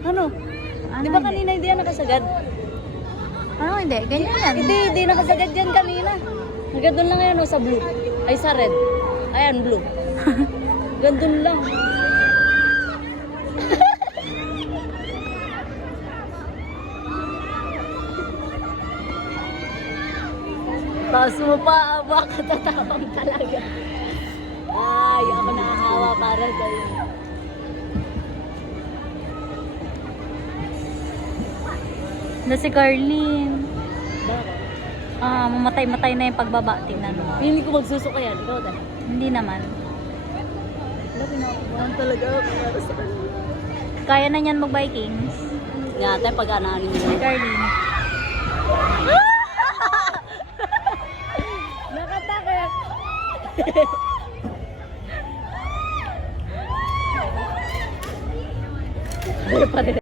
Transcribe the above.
Ano? Ano Di ba hindi? kanina hindi yan nakasagad? Ano hindi? Ganyan yan. Hindi nakasagad yan kanina. Hanggang doon lang yan o, sa blue. Ay, sa red. Ayan, blue. Hanggang doon lang. Taas mo pa, baka tatapang talaga. Ay, ako nakahawa para sa'yo. Na si Carlene. Bakit? Mamatay-matay na yung pagbaba. Tingnan mo. Hindi ko magsusuka yan. Ikaw dahil. Hindi naman. Wala, pinakukuhan talaga ako para sa kanila. Kaya na niyan mag-Vikings. Nga, tayo pag-anaanin Si nyo. Carlene. Nakatakot! Ay, pare.